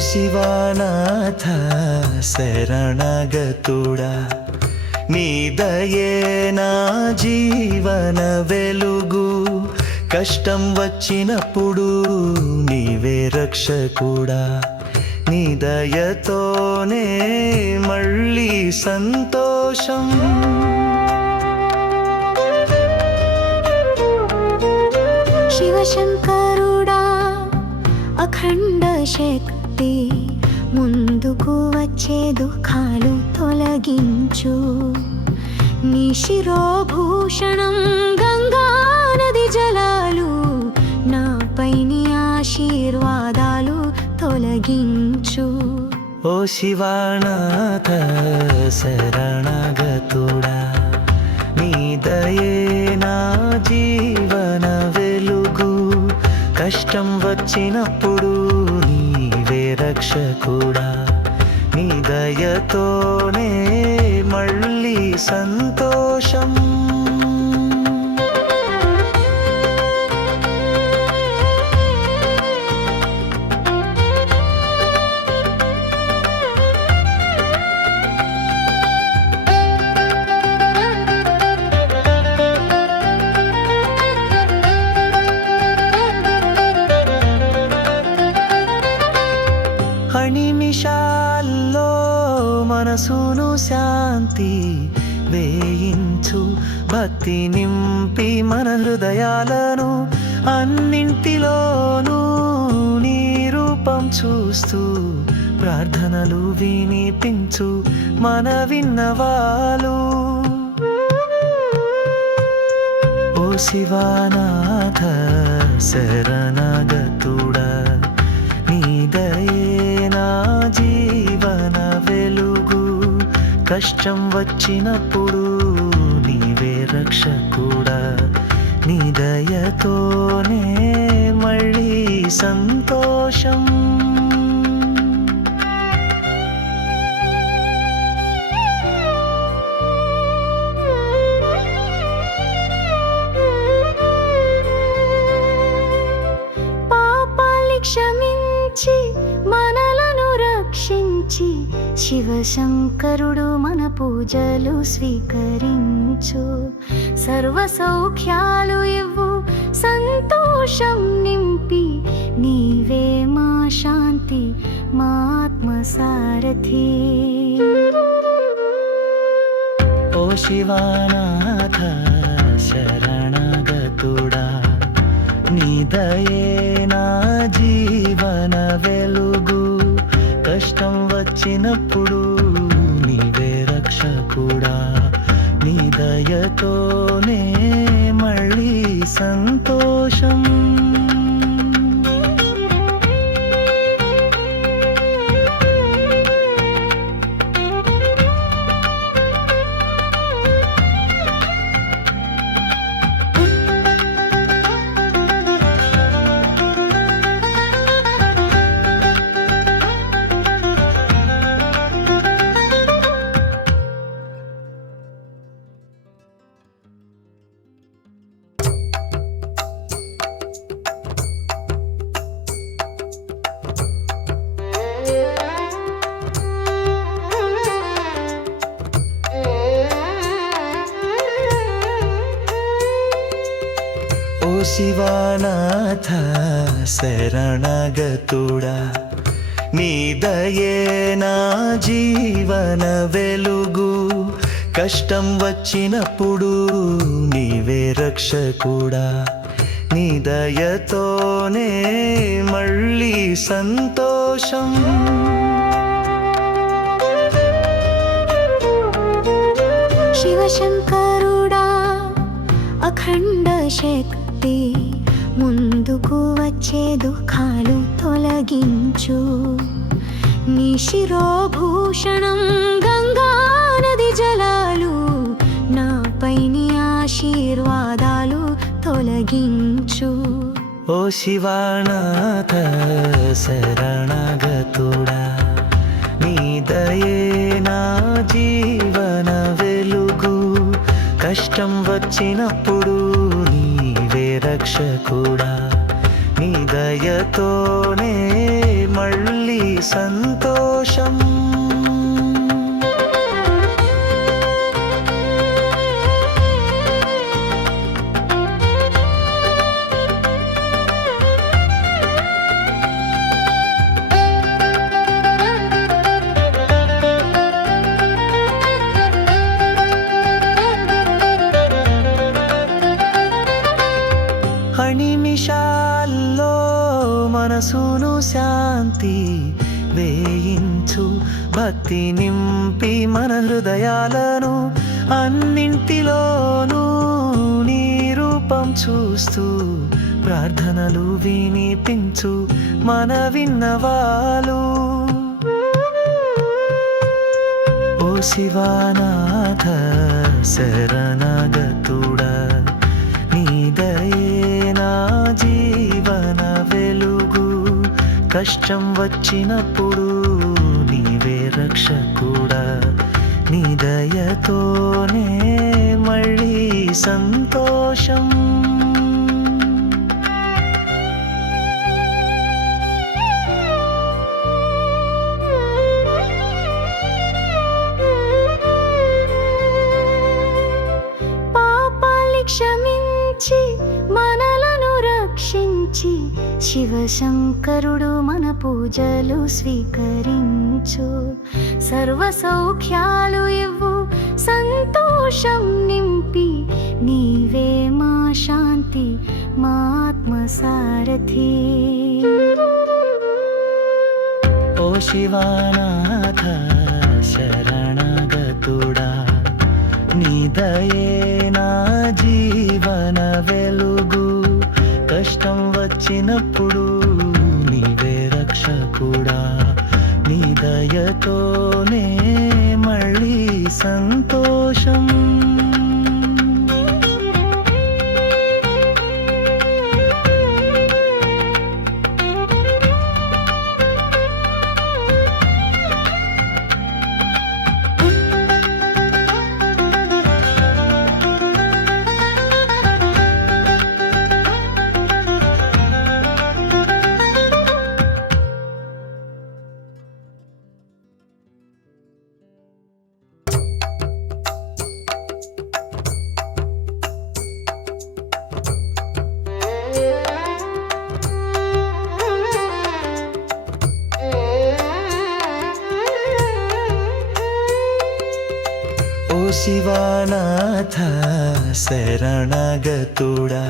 శివనాథ శరణగతుడా నీ దయే నా జీవన వెలుగు కష్టం వచ్చినప్పుడు నీవే రక్షకుడా నీ దయతోనే మళ్ళీ సంతోషం శివశంకరుడా అఖండ శక్తి ముందుకు వచ్చే దుఃఖాలు తొలగించు నీ శిరోభూషణం గంగా నది జలాలు నాపై నీ ఆశీర్వాదాలు తొలగించు ఓ శివనాథ శరణగతుడా నీ దయే నా జీవన వెలుగు కష్టం వచ్చినప్పుడు నీవే రక్షకుడా నీ దయతోనే మళ్ళీ సంతోషం నిమిషాల్లో మనసును శాంతి వేయించు భక్తి నింపి మన హృదయాలను అన్నింటిలోనూ నీ రూపం చూస్తూ ప్రార్థనలు వినిపించు మన విన్నవాలు ఓ శివనాథ శరణగతుడా నీ దయే నా జీవన వెలుగు కష్టం వచ్చినప్పుడు నీవే రక్షకుడా నీ దయతోనే మళ్ళీ సంతోషం క్షమించి మనలను రక్షించి శివశంకరుడు మన పూజలు స్వీకరించు సర్వ సౌఖ్యాలు ఇవ్వు సంతోషం నింపి నీవే మా శాంతి మా ఆత్మసారథి ఓ శివనాథ శరణగతుడా నీ దయే నా జీవన వెలుగు కష్టం వచ్చినప్పుడు నీవే రక్షకుడా నీ దయతోనే మళ్ళీ సంతోషం ఓ శివనాథ శరణగతుడా నీ దయే నా జీవన వెలుగు కష్టం వచ్చినప్పుడు నీవే రక్షకుడా నీ దయతోనే మళ్ళీ సంతోషం శివశంకరుడా అఖండ శక్తి ముందుకు వచ్చే దుఃఖాలు తొలగించు నీ శిరోభూషణం గంగా నది జలాలు నాపై నీ ఆశీర్వాదాలు తొలగించు ఓ శివనాథ శరణగతుడా నీ దయే నా జీవన వెలుగు కష్టం వచ్చినప్పుడు నీవే రక్షకుడా నీ దయతోనే మళ్ళీ సంతోషం. నిమిషాల్లో మనసును శాంతి వేయించు, భక్తి నింపి మన హృదయాలను అన్నింటిలోనూ నీ రూపం చూస్తూ ప్రార్థనలు వినిపించు మన విన్నవాలు. ఓ శివానాథ శరణాగతుడా, నీ దయే నా జీవన వెలుగు. కష్టం వచ్చినప్పుడు నీవే రక్షకుడా, నీ దయతోనే మళ్ళీ సంతోషం. క్షమించి మనలను రక్షించి శివశంకరుడు మన పూజలు స్వీకరించు. సర్వ సౌఖ్యాలు ఇవ్వు, సంతోషం నింపి, నీవే మా శాంతి, మా ఆత్మసారథి. ఓ శివానాథ శరణాగతుడా, నీ దయే నా జీవన వెలుగు. కష్టం వచ్చినప్పుడు నీవే రక్షకుడా, నీ దయతోనే మళ్ళీ సంతోషం. ఓ శివానాథ శరణాగతుడా,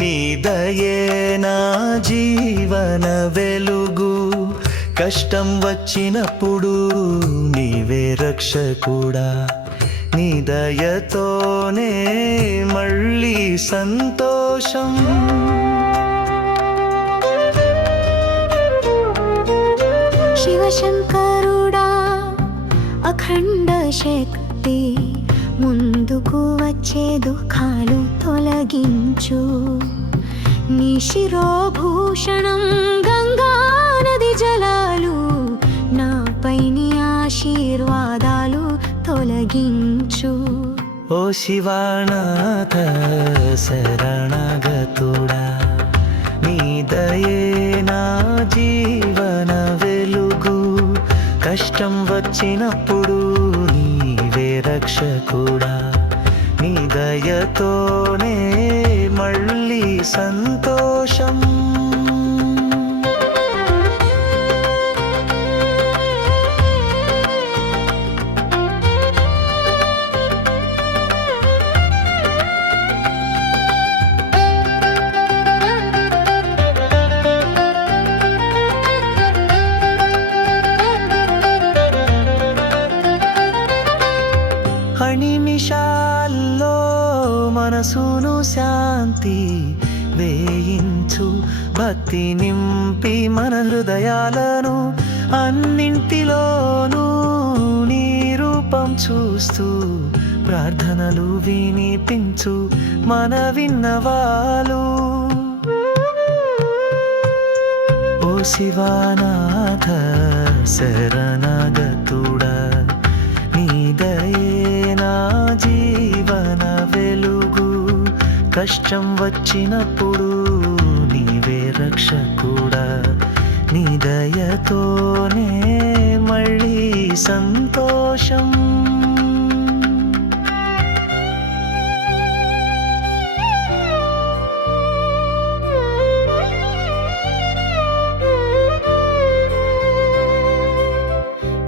నీ దయే నా జీవన వెలుగు. కష్టం వచ్చినప్పుడు నీవే రక్షకుడా, నీ దయతోనే మళ్ళీ సంతోషం. శివశంకరుడా అఖండ శక్తి, ముందుకు వచ్చే దుఃఖాలు తొలగించు. నీ శిరోభూషణం గంగా నది జలాలు, నాపై నీ ఆశీర్వాదాలు తొలగించు. ఓ శివానాథ శరణాగతుడా, నీ దయే నా జీవన వెలుగు. కష్టం వచ్చినప్పుడు నీవే రక్షకుడా, నీ దయతోనే మళ్ళీ సంతోషం. నిమిషాల్లో మనసును శాంతి వేయించు, భక్తి నింపి మన హృదయాలను అన్నింటిలోనూ నీ రూపం చూస్తూ ప్రార్థనలు వినిపించు మన విన్నవాలు. ఓ శివానాథ శరణాగతుడా, నీ దయే నా జీవన వెలుగు. కష్టం వచ్చినప్పుడు నీవే రక్షకుడా, నీ దయతోనే మళ్ళీ సంతోషం.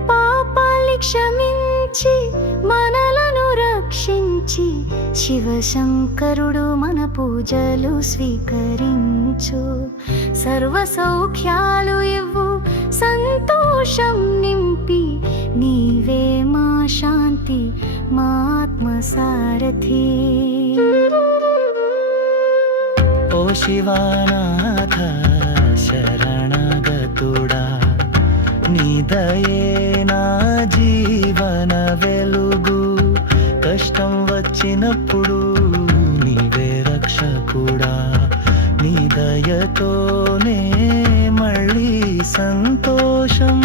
పాపాలి క్షమించి మనలను రక్షించి శివశంకరుడు మన పూజలు స్వీకరించు. సర్వ సౌఖ్యాలు ఇవ్వు, సంతోషం నింపి, నీవే మా శాంతి, మా ఆత్మసారథి. ఓ శివనాథ శరణగతుడా, నీ దయే నా జీవన వెలుగు. కష్టం వచ్చినప్పుడు నీవే రక్షకుడా, నీ దయతోనే మళ్ళీ సంతోషం.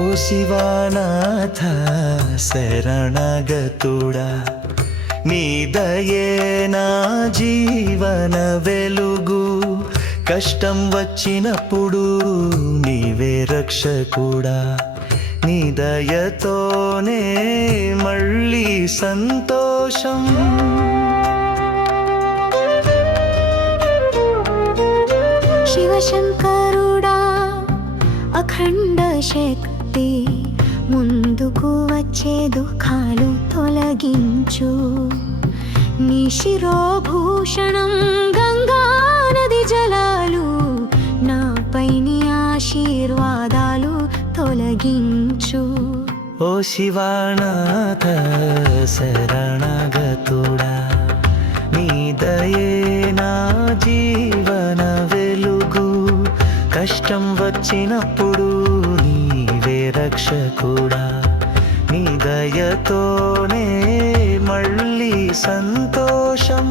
ఓ శివనాథ శరణగతుడా, నీ దయే నా జీవన వెలుగు. కష్టం వచ్చినప్పుడు నీవే రక్షకుడా, నీ దయతోనే మళ్ళీ సంతోషం. శివశంకరుడా అఖండ శక్తి, ముందుకు వచ్చే దుఃఖాలు తొలగించు. నీ శిరోభూషణం గంగా నది జలాలు, నాపై నీ ఆశీర్వాదాలు తొలగించు. ఓ శివనాథ శరణగతుడా, నీ దయే నా జీవన వెలుగు. కష్టం వచ్చినప్పుడు నీవే రక్షకుడా, నీ దయతోనే మళ్ళీ సంతోషం.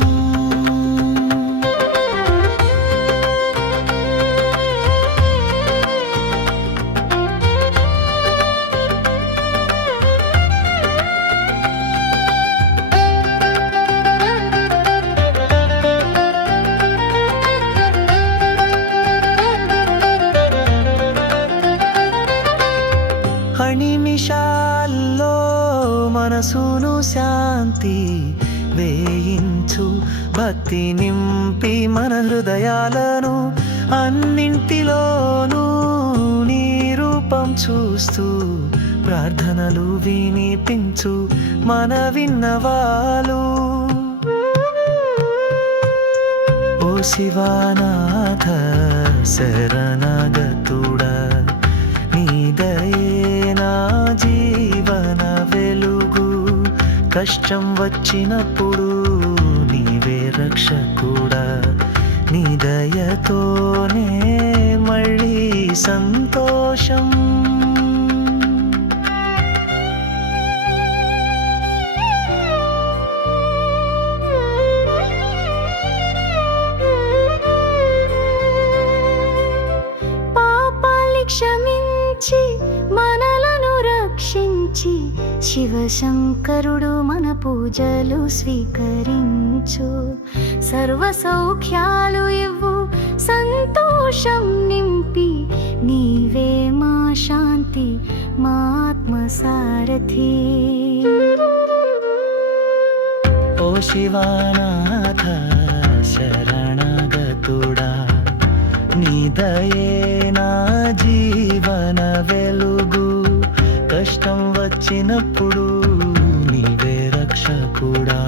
నిమిషాల్లో మనసును శాంతి వేయించు. భక్తి నింపి మన హృదయాలను, అన్నింటిలోనూ నీ రూపం చూస్తూ ప్రార్థనలు వినిపించు మన విన్నవాలు. ఓ శివనాథ శరణగతుడా, నీ దయే నా జీవన వెలుగు. కష్టం వచ్చినప్పుడు నీవే రక్షకుడా, నీ దయతోనే మళ్ళీ సంతోషం. పాపాలి క్షమించి మనలను రక్షించి శివశంకరుడు మన పూజలు స్వీకరించు. సర్వ సౌఖ్యాలు ఇవ్వు, సంతోషం నింపి, నీవే మా శాంతి, మా ఆత్మసారథి. ఓ శివనాథ శరణగతుడా, నీ దయే నా జీవన వెలుగు. కష్టం వచ్చినప్పుడు నీవే రక్షకుడా,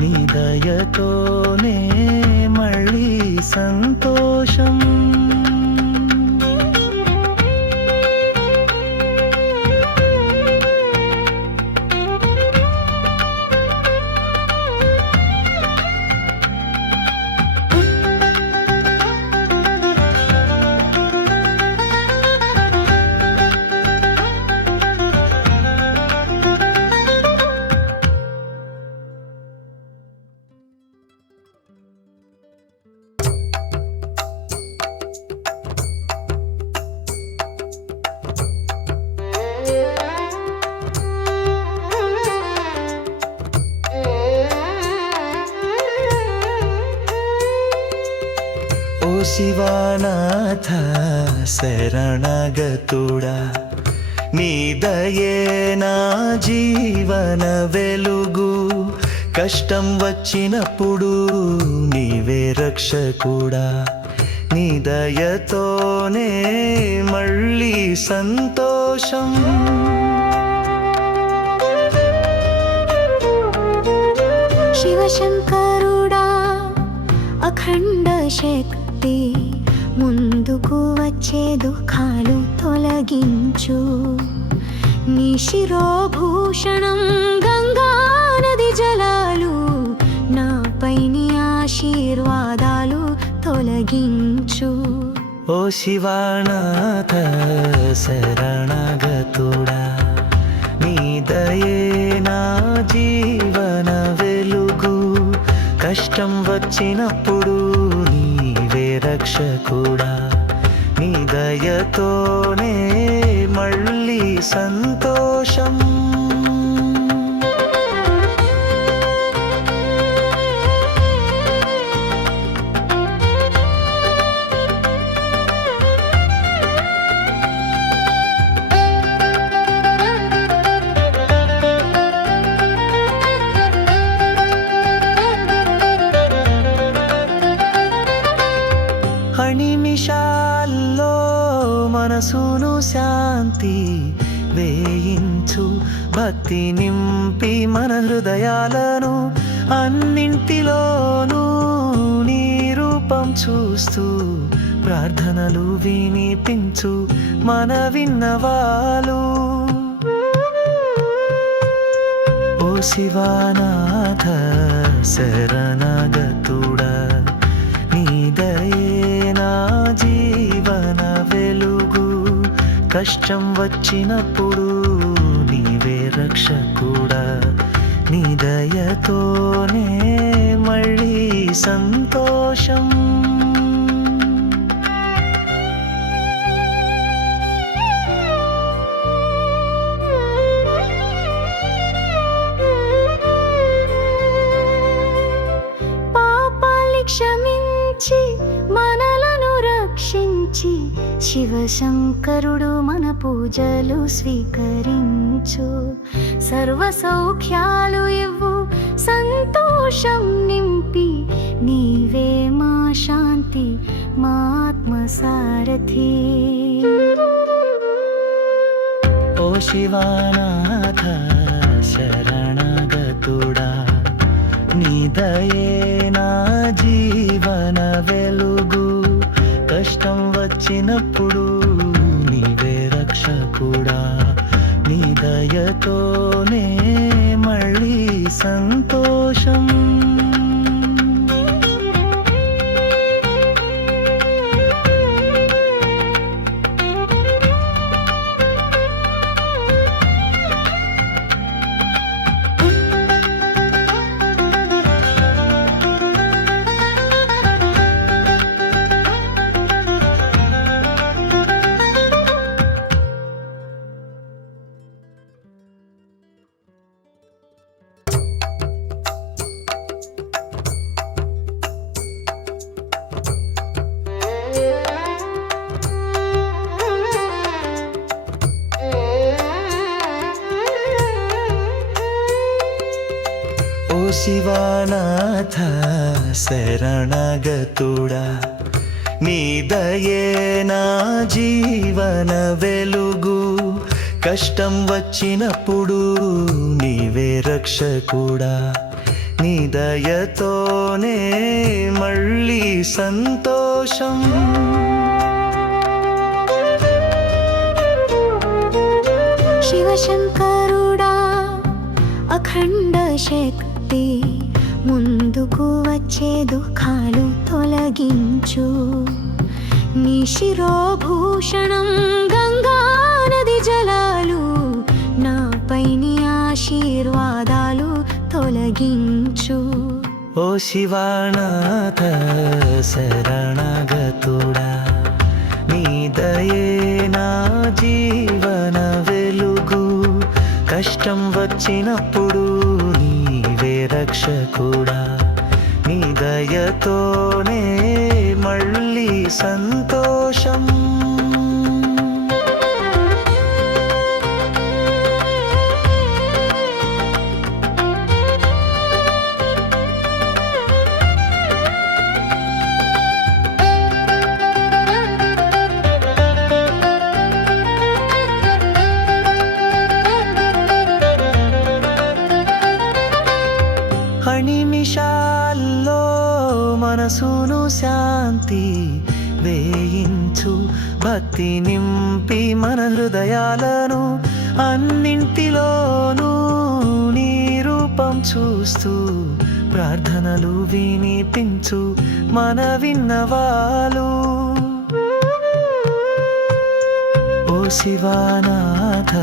నీ దయతోనే మళ్ళీ సంతోషం. శివనాథ శరణగతుడా నీ దయే నా జీవన వెలుగు కష్టం వచ్చినప్పుడు నీవే రక్షకుడా నీ దయతోనే మళ్ళీ సంతోషం శివశంకరుడా అఖండ శక్తి ముందుకు వచ్చే దుఃఖాలు తొలగించు నీ శిరోభూషణం గంగా నది జలాలు నాపై నీ ఆశీర్వాదాలు తొలగించు ఓ శివనాథ శరణగతుడా నీ దయే నా జీవన వెలుగు కష్టం వచ్చినప్పుడు నీవే రక్షకుడా నీ దయతోనే మళ్ళీ సంతోషం నిమిషాల్లో మనసును శాంతి వేయించు భక్తి నింపి మన హృదయాలను అన్నింటిలోనూ నీ రూపం చూస్తూ ప్రార్థనలు వినిపించు మన విన్నవాలు ఓ శివనాథ శరణగతుడా నీ దయే నా జీవన వెలుగు కష్టం వచ్చినప్పుడు నీవే రక్షకుడా నీ దయతోనే మళ్ళీ సంతోషం క్షమించి మనలను రక్షించి శివశంకరుడు మన పూజలు స్వీకరించు సర్వ సౌఖ్యాలు ఇవ్వు సంతోషం నింపి నీవే మా శాంతి మా ఆత్మసారథి ఓ శివనాథ శరణగతుడా నీ దయే నా జీవన వెలుగు కష్టం వచ్చినప్పుడు నీవే రక్షకుడా నీ దయతోనే మళ్ళీ సంతోషం ఓ శివనాథ శరణగతుడా నీ దయే నా జీవన వెలుగు కష్టం వచ్చినప్పుడు నీవే రక్షకుడా నీ దయతోనే మళ్ళీ సంతోషం శివశంకరుడా అఖండ శక్తి ముందుకు వచ్చే దుఃఖాలు తొలగించు నీ శిరోభూషణం గంగా నది జలాలు నాపై నీ ఆశీర్వాదాలు తొలగించు ఓ శివనాథ శరణగతుడా నీ దయే నా జీవన వెలుగు కష్టం వచ్చినప్పుడు నీవే రక్షకుడా నీ దయతోనే మళ్ళీ సంతోషం. నిమిషాల్లో మనసును శాంతి వేయించు, భక్తి నింపి మన హృదయాలను అన్నింటిలోనూ నీ రూపం చూస్తూ ప్రార్థనలు వినిపించు మన విన్నవాలు. ఓ శివానాథ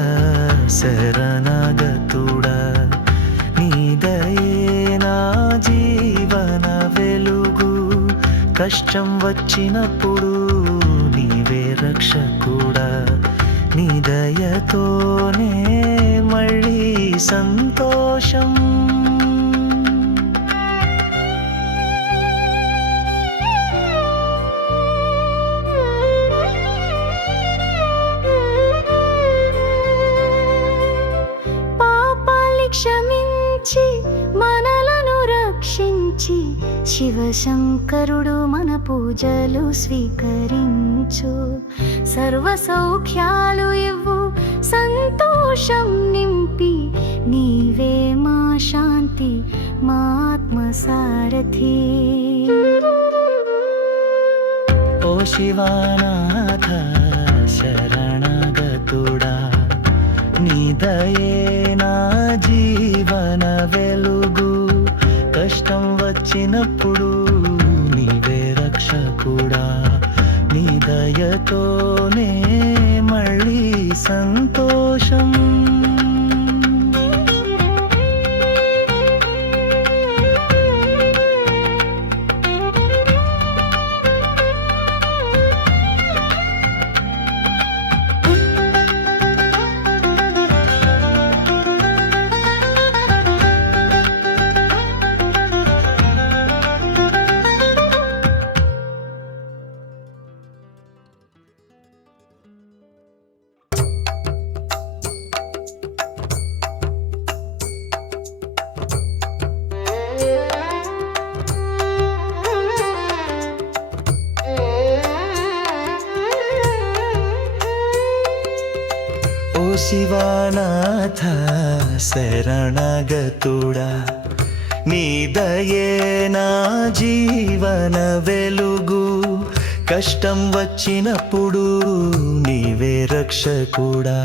శరణాగతుడా, నీ దయే నా జీవన వెలుగు, కష్టం వచ్చినప్పుడు నీవే రక్షకుడా, నీ దయతోనే మళ్ళీ సంతోషం. క్షమించి మనలను రక్షించి శివశంకరుడు మన పూజలు స్వీకరించు, సర్వ సౌఖ్యాలు ఇవ్వు, సంతోషం నింపి నీవే మా శాంతి, మా ఆత్మసారథి. ఓ శివానాథ శరణాగతుడా, నీ దయే నా జీవన వెలుగు, కష్టం వచ్చినప్పుడు నీవే రక్షకుడా, నీ దయతోనే మళ్ళీ సంతోషం. ఓ శివానాథ శరణాగతుడా, నీ దయే నా జీవన వెలుగు, కష్టం వచ్చినప్పుడు నీవే రక్షకుడా,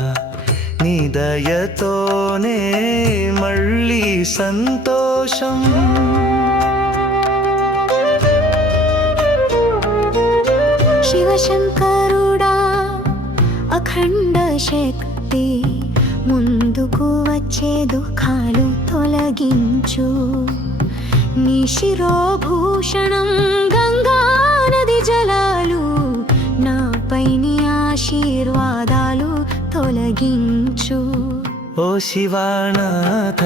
నీ దయతోనే మళ్ళీ సంతోషం. శివశంకరుడా అఖండ శక్తి, ముందుకు వచ్చే దుఃఖాలు తొలగించు, నీ శిరోభూషణం గంగా నది జలాలు, నాపై నీ ఆశీర్వాదాలు తొలగించు. ఓ శివానాథ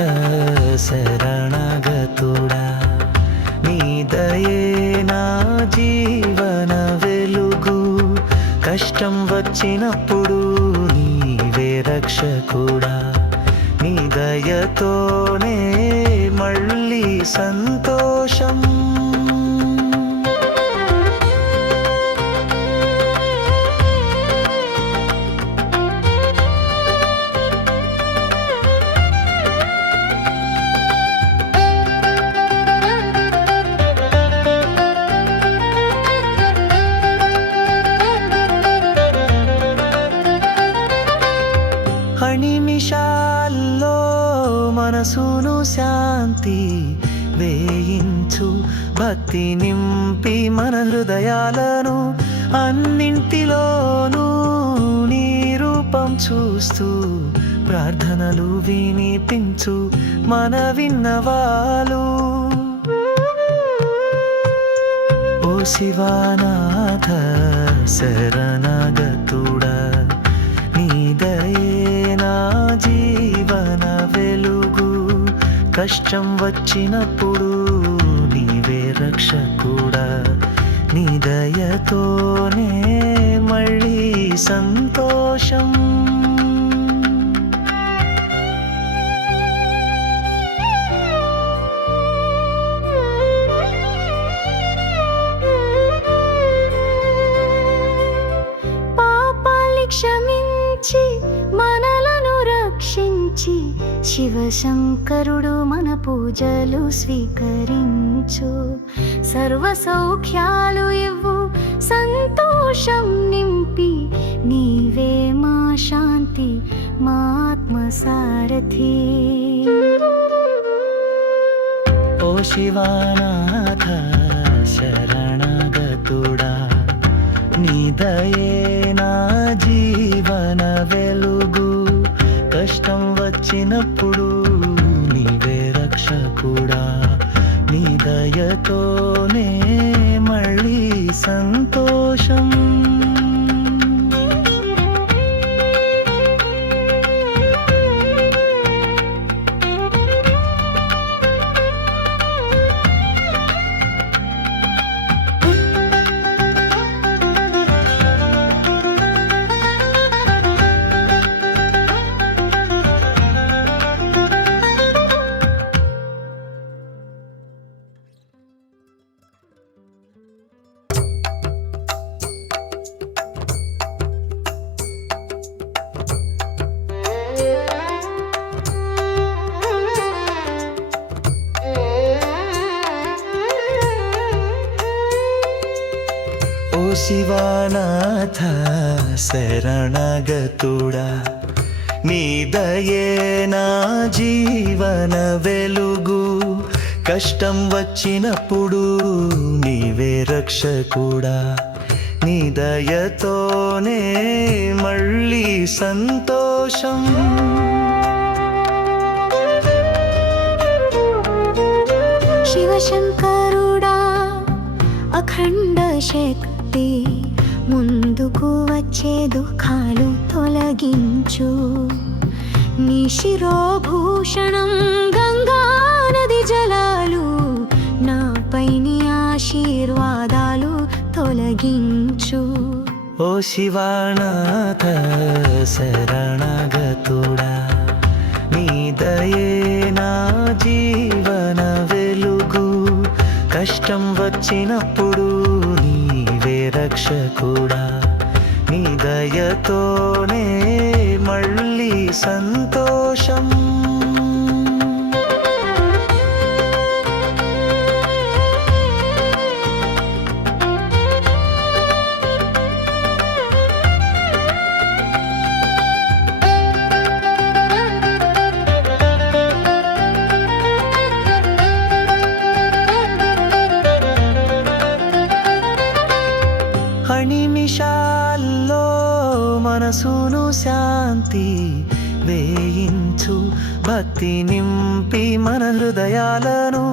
శరణాగతుడా, నీ దయే నా జీవన వెలుగు, కష్టం వచ్చినప్పుడు నీవే రక్షకుడా, నీ దయతోనే మళ్ళీ సంతోషం. నిమిషాల్లో మనసును శాంతి వేయించు, భక్తి నింపి మన హృదయాలను అన్నింటిలోనూ నీ రూపం చూస్తూ ప్రార్థనలు వినిపించు మన విన్నవాలు. ఓ శివానాథ శరణాగతుడా, నీ దయే నా జీవన వెలుగు, కష్టం వచ్చినప్పుడు నీవే రక్షకుడా, నీ దయ దయతోనే మళ్ళీ సంతోషం. పాపాల్ని క్షమించి మనలను రక్షించి శివశంకరుడు మన పూజలు స్వీకరించు. సర్వ సౌఖ్యాలు ఇవ్వు, సంతోషం నింపి, నీవే మా శాంతి, మా ఆత్మసారథి. ఓ శివానాథ శరణగతుడా, నీ దయే నా జీవన వెలుగు. కష్టం వచ్చినప్పుడు నీవే రక్షకుడా, నీ దయతోనే మళ్ళీ సంతోషం. ఓ శివానాథ శరణగతుడా, నీ దయే నా జీవన వెలుగు. కష్టం వచ్చినప్పుడు నీవే రక్షకుడా, నీ దయతోనే మళ్ళీ సంతోషం. శివశంకరుడా అఖండ శక్తి, ముందుకు వచ్చే దుఃఖాలు తొలగించు. నీ శిరోభూషణం గంగా నది జలాలు, నాపై నీ ఆశీర్వాదాలు తొలగించు. ఓ శివానాథ శరణగతుడా, నీ దయే నా జీవన వెలుగు. కష్టం వచ్చినప్పుడు నీవే రక్షకుడా, నీ దయతోనే మళ్ళీ సంతోషం. నిమిషాల్లో మనసును శాంతి వేయించు. భక్తి నింపి మన హృదయాలను,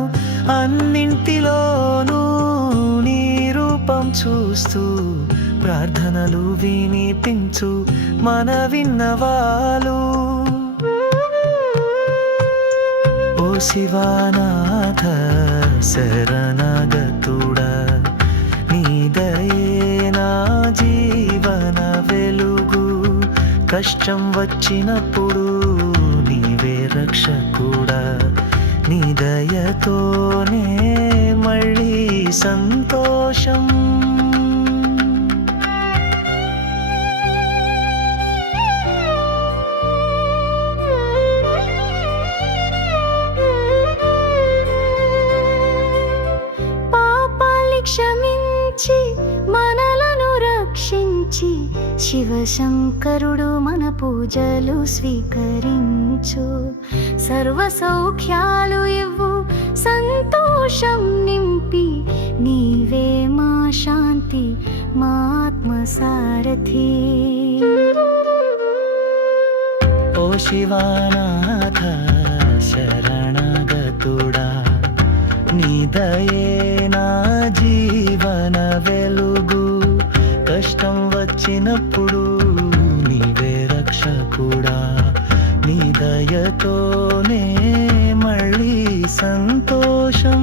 అన్నింటిలోనూ నీ రూపం చూస్తూ ప్రార్థనలు వినిపించు మన విన్నవాలు. ఓ శివానాథ శరణగతుడా, నీ దయే నా జీవన వెలుగు. కష్టం వచ్చినప్పుడు నీవే రక్షకుడా, నీ దయతోనే మళ్ళీ సంతోషం. పాపాల్ని క్షమించి మనలను రక్షించి శివశంకరుడు మన పూజలు స్వీకరించు. సర్వ సౌఖ్యాలు ఇవ్వు, సంతోషం నింపి, నీవే మా శాంతి, మా ఆత్మసారథి. ఓ శివానాథ శరణగతుడా, నీ దయే నా జీవన వెలుగు. కష్టం వచ్చినప్పుడు నీవే రక్షకుడా, నీ దయతోనే మళ్ళీ సంతోషం.